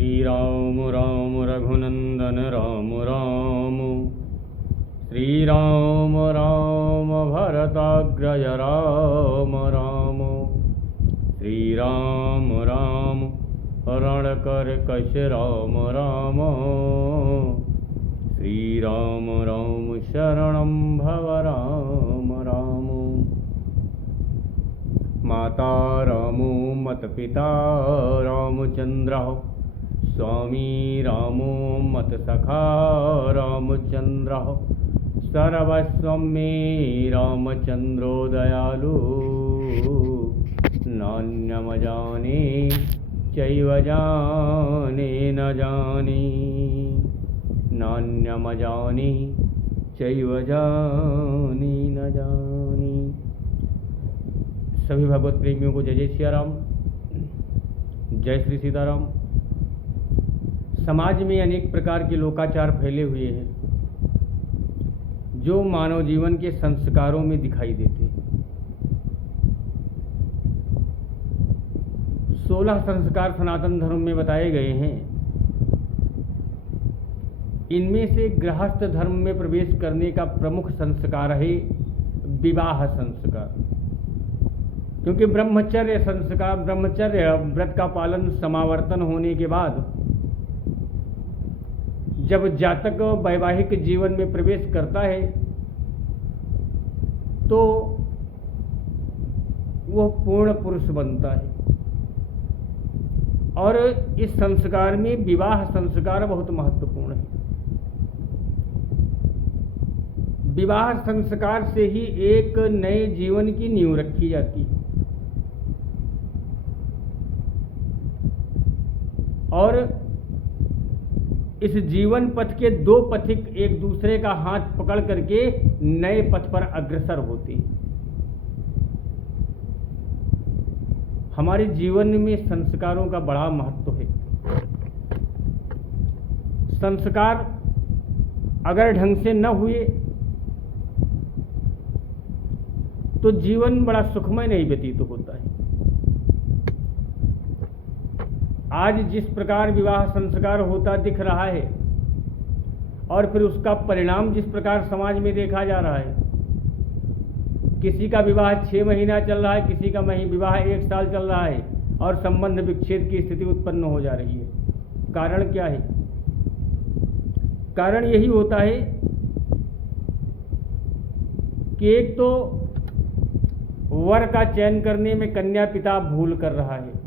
श्री राम राम रघुनंदन राम राम, श्री राम राम भरताग्रज राम राम, श्री राम राम रणकर कश राम राम, श्री राम राम शरणं भव राम राम। माता रामो मत पिता रामचंद्र, स्वामी रामो मत सखा रामचंद्र, सर्वस्वं मे रामचंद्रो दयालु, नान्यमजाने चैव जाने न जाने, नान्यमजाने चैव जाने न जाने। सभी भगवत प्रेमियों को जय जय सिया राम, जय श्री सीताराम। समाज में अनेक प्रकार के लोकाचार फैले हुए हैं जो मानव जीवन के संस्कारों में दिखाई देते हैं। 16 संस्कार सनातन धर्म में बताए गए हैं। इनमें से गृहस्थ धर्म में प्रवेश करने का प्रमुख संस्कार है विवाह संस्कार, क्योंकि ब्रह्मचर्य संस्कार, ब्रह्मचर्य व्रत का पालन समावर्तन होने के बाद जब जातक वैवाहिक जीवन में प्रवेश करता है तो वह पूर्ण पुरुष बनता है। और इस संस्कार में विवाह संस्कार बहुत महत्वपूर्ण है। विवाह संस्कार से ही एक नए जीवन की नींव रखी जाती है और इस जीवन पथ के दो पथिक एक दूसरे का हाथ पकड़ करके नए पथ पर अग्रसर होते हैं। हमारे जीवन में संस्कारों का बड़ा महत्व है। संस्कार अगर ढंग से न हुए तो जीवन बड़ा सुखमय नहीं व्यतीत होता है। आज जिस प्रकार विवाह संस्कार होता दिख रहा है और फिर उसका परिणाम जिस प्रकार समाज में देखा जा रहा है, किसी का विवाह 6 महीना चल रहा है, किसी का विवाह 1 साल चल रहा है और संबंध विच्छेद की स्थिति उत्पन्न हो जा रही है। कारण क्या है? कारण यही होता है कि एक तो वर का चयन करने में कन्या पिता भूल कर रहा है।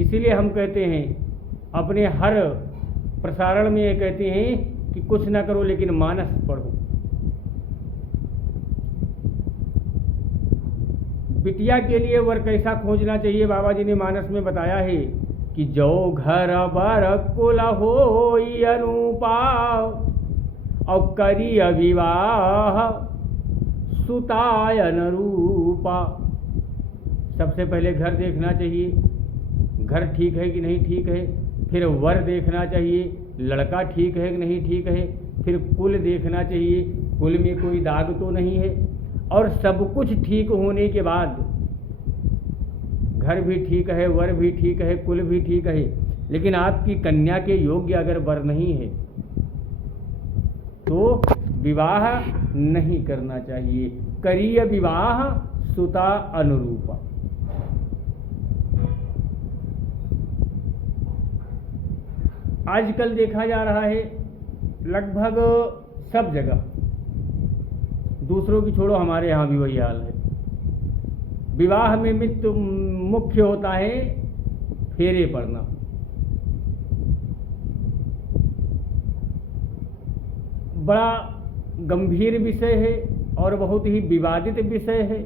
इसीलिए हम कहते हैं, अपने हर प्रसारण में ये कहते हैं कि कुछ ना करो लेकिन मानस पढ़ो। बिटिया के लिए वर कैसा खोजना चाहिए? बाबा जी ने मानस में बताया है कि जो घर बर कुल होई अनुपा और करी विवाह सुतायन रूपा। सबसे पहले घर देखना चाहिए, घर ठीक है कि नहीं ठीक है। फिर वर देखना चाहिए, लड़का ठीक है कि नहीं ठीक है। फिर कुल देखना चाहिए, कुल में कोई दाग तो नहीं है। और सब कुछ ठीक होने के बाद, घर भी ठीक है, वर भी ठीक है, कुल भी ठीक है, लेकिन आपकी कन्या के योग्य अगर वर नहीं है तो विवाह नहीं करना चाहिए। करिय विवाह सुता अनुरूपा। आजकल देखा जा रहा है लगभग सब जगह, दूसरों की छोड़ो, हमारे यहाँ भी वही हाल है। विवाह में मुख्य होता है फेरे पड़ना। बड़ा गंभीर विषय है और बहुत ही विवादित विषय है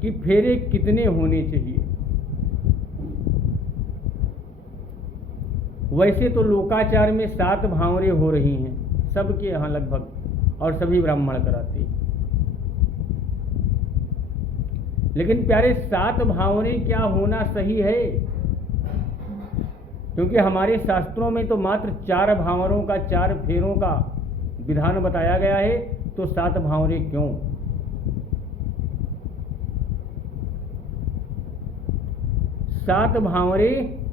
कि फेरे कितने होने चाहिए। वैसे तो लोकाचार में 7 भांवरे हो रही हैं सबके यहाँ लगभग, और सभी ब्राह्मण कराते हैं। लेकिन प्यारे 7 भांवरे क्या होना सही है? क्योंकि हमारे शास्त्रों में तो मात्र 4 भांवरों का, 4 फेरों का विधान बताया गया है, तो 7 भांवरे क्यों? 7 भांवरे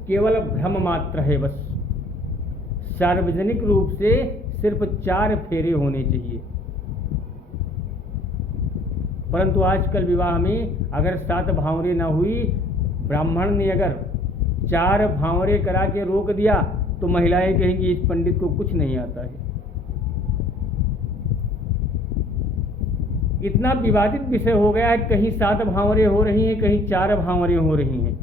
केवल भ्रम मात्र है बस। सार्वजनिक रूप से सिर्फ 4 फेरे होने चाहिए। परंतु आजकल विवाह में अगर 7 भांवरे न हुई, ब्राह्मण ने अगर 4 भांवरे करा के रोक दिया तो महिलाएं कहेंगी इस पंडित को कुछ नहीं आता है। इतना विवादित विषय हो गया है, कहीं 7 भांवरे हो रही हैं, कहीं 4 भांवरे हो रही हैं।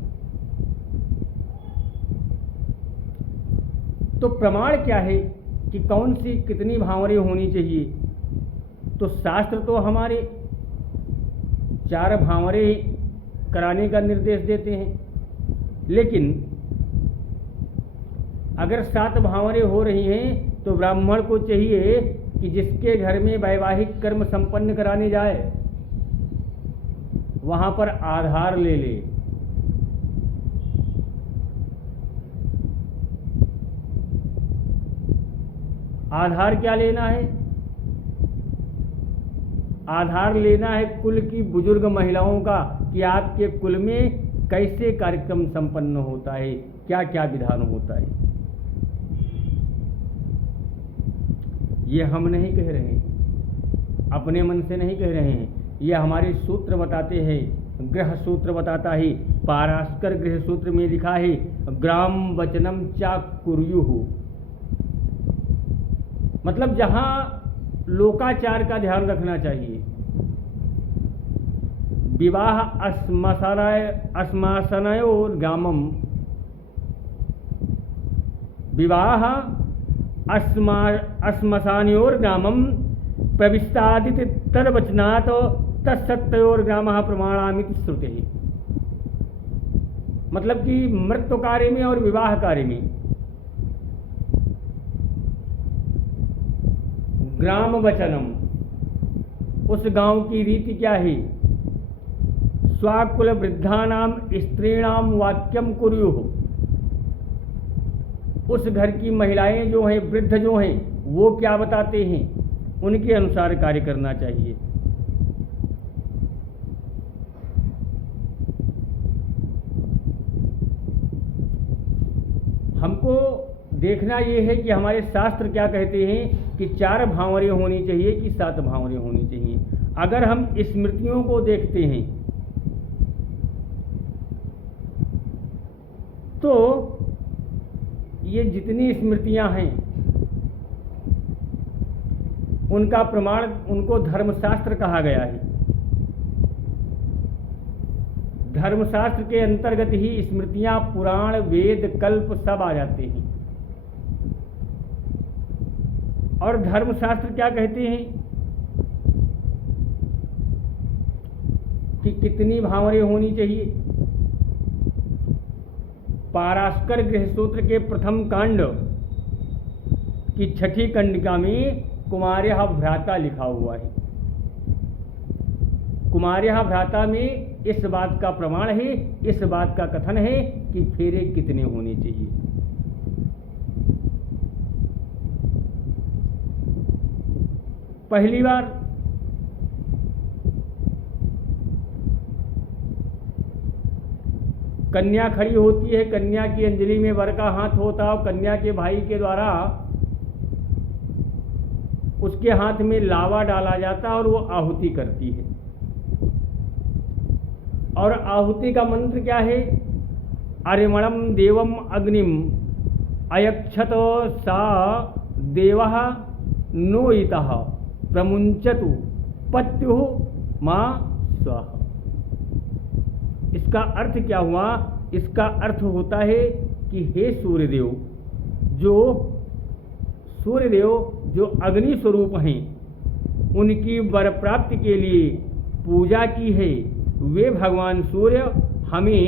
तो प्रमाण क्या है कि कौन सी कितनी भांवरे होनी चाहिए? तो शास्त्र तो हमारे 4 भांवरे कराने का निर्देश देते हैं, लेकिन अगर 7 भांवरे हो रही हैं तो ब्राह्मण को चाहिए कि जिसके घर में वैवाहिक कर्म संपन्न कराने जाए वहां पर आधार ले ले। आधार क्या लेना है? आधार लेना है कुल की बुजुर्ग महिलाओं का कि आपके कुल में कैसे कार्यक्रम संपन्न होता है, क्या क्या विधान होता है। ये हम नहीं कह रहे हैं, अपने मन से नहीं कह रहे हैं, ये हमारे सूत्र बताते हैं। गृह सूत्र बताता है, पाराशर गृह सूत्र में लिखा है ग्राम वचनम चा कुर्युः। मतलब जहां लोकाचार का ध्यान रखना चाहिए। विवाह अस्मासनयोर ग्रामम, विवाह अस्मशानयोर ग्रामम प्रविष्टादित तद्वचनात् तत्सत्योर ग्रामः प्रमाणामिति श्रुतिः। मतलब कि मृत्यु कार्य में और विवाह कार्य में ग्राम वचनम, उस गांव की रीति क्या है? स्वाकुल वृद्धानाम स्त्रीणाम वाक्यम कुर्युः। उस घर की महिलाएं जो हैं, वृद्ध जो हैं, वो क्या बताते हैं, उनके अनुसार कार्य करना चाहिए। हमको देखना ये है कि हमारे शास्त्र क्या कहते हैं कि 4 भांवरे होनी चाहिए कि 7 भांवरे होनी चाहिए। अगर हम स्मृतियों को देखते हैं तो ये जितनी स्मृतियां हैं उनका प्रमाण, उनको धर्मशास्त्र कहा गया है। धर्मशास्त्र के अंतर्गत ही स्मृतियां, पुराण, वेद, कल्प सब आ जाते हैं। और धर्मशास्त्र क्या कहते हैं कि कितनी भांवरे होनी चाहिए? पाराशर गृह सूत्र के प्रथम कांड की 6ठी कंडिका में कुमार्यः भ्राता लिखा हुआ है। कुमार्यः भ्राता में इस बात का प्रमाण है, इस बात का कथन है कि फेरे कितने होने चाहिए। पहली बार कन्या खड़ी होती है, कन्या की अंजलि में वर का हाथ होता है और कन्या के भाई के द्वारा उसके हाथ में लावा डाला जाता है और वो आहुति करती है। और आहुति का मंत्र क्या है? अरिमणम देवम अग्निम अयक्षत सा देवः नोइतः प्रमुंचतु पत्यु मां स्वाहा। इसका अर्थ क्या हुआ? इसका अर्थ होता है कि हे सूर्यदेव, जो अग्नि स्वरूप हैं, उनकी वर प्राप्ति के लिए पूजा की है, वे भगवान सूर्य हमें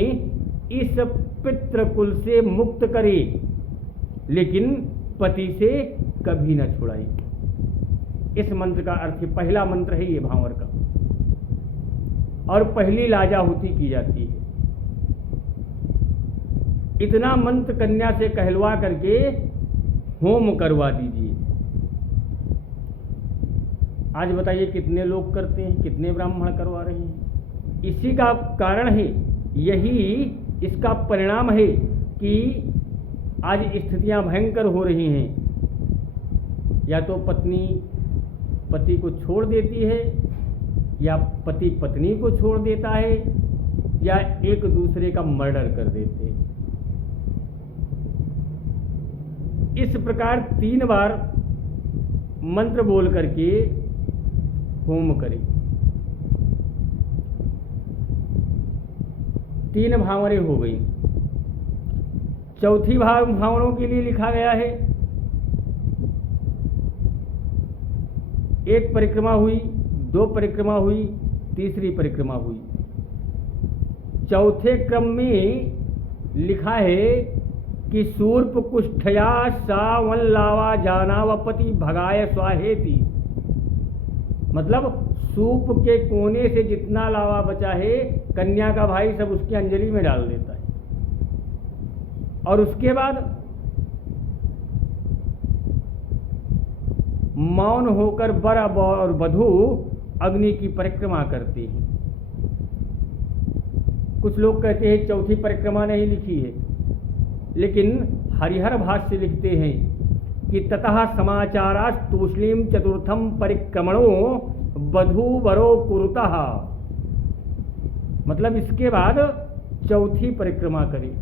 इस पितृकुल से मुक्त करे, लेकिन पति से कभी न छुड़ाए। इस मंत्र का अर्थ, पहला मंत्र है ये भांवर का, और पहली लाजाहुति की जाती है। इतना मंत्र कन्या से कहलवा करके होम करवा दीजिए। आज बताइए कितने लोग करते हैं, कितने ब्राह्मण करवा रहे हैं? इसी का कारण है, यही इसका परिणाम है कि आज स्थितियां भयंकर हो रही हैं। या तो पत्नी पति को छोड़ देती है, या पति पत्नी को छोड़ देता है, या एक दूसरे का मर्डर कर देते हैं। इस प्रकार 3 बार मंत्र बोल करके होम करें। 3 भावरें हो गई। चौथी भावरों के लिए लिखा गया है, 1 परिक्रमा हुई, 2 परिक्रमा हुई, तीसरी परिक्रमा हुई। चौथे क्रम में लिखा है कि सूर्प कुष्ठया सावन लावा जानावपति भगाय स्वाहेति। मतलब सूप के कोने से जितना लावा बचा है, कन्या का भाई सब उसकी अंजलि में डाल देता है। और उसके बाद मौन होकर वर और वधू अग्नि की परिक्रमा करते हैं। कुछ लोग कहते हैं चौथी परिक्रमा नहीं लिखी है, लेकिन हरिहर भाष्य लिखते हैं कि ततः समाचारास्तूष्णीम चतुर्थम परिक्रमणो वधू वरो कुरुतः। मतलब इसके बाद चौथी परिक्रमा करें।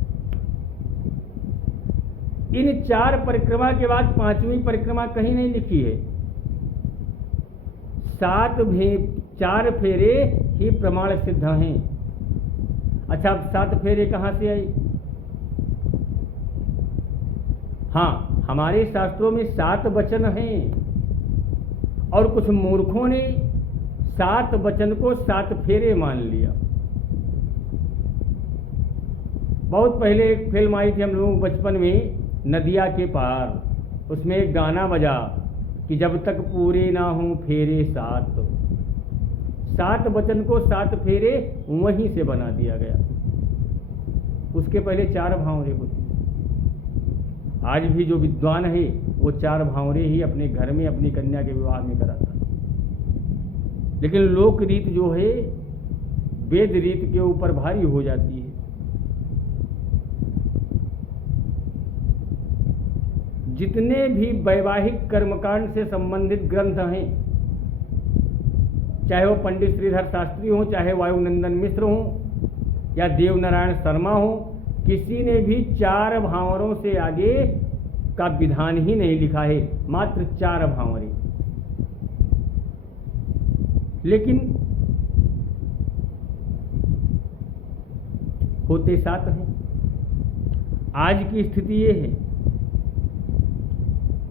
इन 4 परिक्रमा के बाद 5वीं परिक्रमा कहीं नहीं लिखी है। 4 फेरे ही प्रमाण सिद्ध हैं। अच्छा, अब 7 फेरे कहां से आई? हाँ, हमारे शास्त्रों में 7 वचन हैं, और कुछ मूर्खों ने 7 वचन को 7 फेरे मान लिया। बहुत पहले एक फिल्म आई थी हम लोग बचपन में, नदिया के पार। उसमें एक गाना बजा कि जब तक पूरे ना हों फेरे 7 वचन को 7 फेरे वहीं से बना दिया गया। उसके पहले 4 भावरे होती। आज भी जो विद्वान है वो 4 भावरे ही अपने घर में अपनी कन्या के विवाह में कराता है। लेकिन लोक रीत जो है वेद रीत के ऊपर भारी हो जाती है। जितने भी वैवाहिक कर्मकांड से संबंधित ग्रंथ हैं, चाहे वो पंडित श्रीधर शास्त्री हो, चाहे वायुनंदन मिश्र हो, या देवनारायण शर्मा हो, किसी ने भी 4 भावरों से आगे का विधान ही नहीं लिखा है। मात्र 4 भावरे। लेकिन होते 7 हैं। आज की स्थिति ये है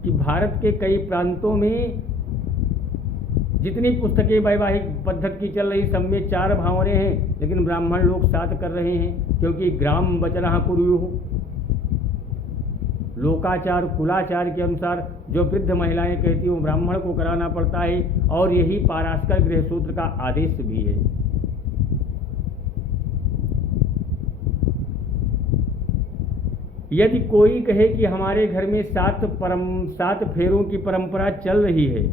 कि भारत के कई प्रांतों में जितनी पुस्तकें वैवाहिक पद्धति की चल रही, सब में 4 भावरे हैं, लेकिन ब्राह्मण लोग 7 कर रहे हैं, क्योंकि ग्राम वचनः कुर्युः। लोकाचार कुलाचार के अनुसार जो वृद्ध महिलाएं कहती वो ब्राह्मण को कराना पड़ता है, और यही पाराशर गृहसूत्र का आदेश भी है। यदि कोई कहे कि हमारे घर में 7 फेरों की परंपरा चल रही है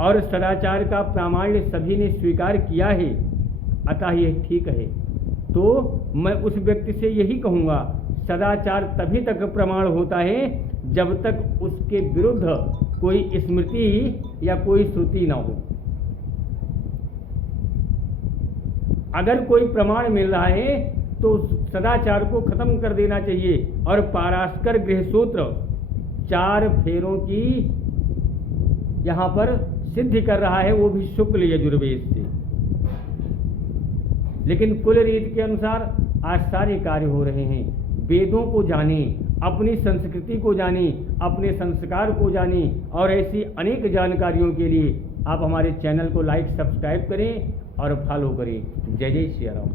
और सदाचार का प्रामाण्य सभी ने स्वीकार किया है, अतः यह ठीक है, तो मैं उस व्यक्ति से यही कहूँगा, सदाचार तभी तक प्रमाण होता है जब तक उसके विरुद्ध कोई स्मृति या कोई श्रुति ना हो। अगर कोई प्रमाण मिल रहा है तो सदाचार को खत्म कर देना चाहिए। और पाराशर गृहसूत्र 4 फेरों की यहाँ पर सिद्ध कर रहा है, वो भी शुक्ल यजुर्वेद से। लेकिन कुल रीत के अनुसार आज सारे कार्य हो रहे हैं। वेदों को जाने, अपनी संस्कृति को जाने, अपने संस्कार को जाने, और ऐसी अनेक जानकारियों के लिए आप हमारे चैनल को लाइक सब्सक्राइब करें और फॉलो करें। जय जय श्री राम।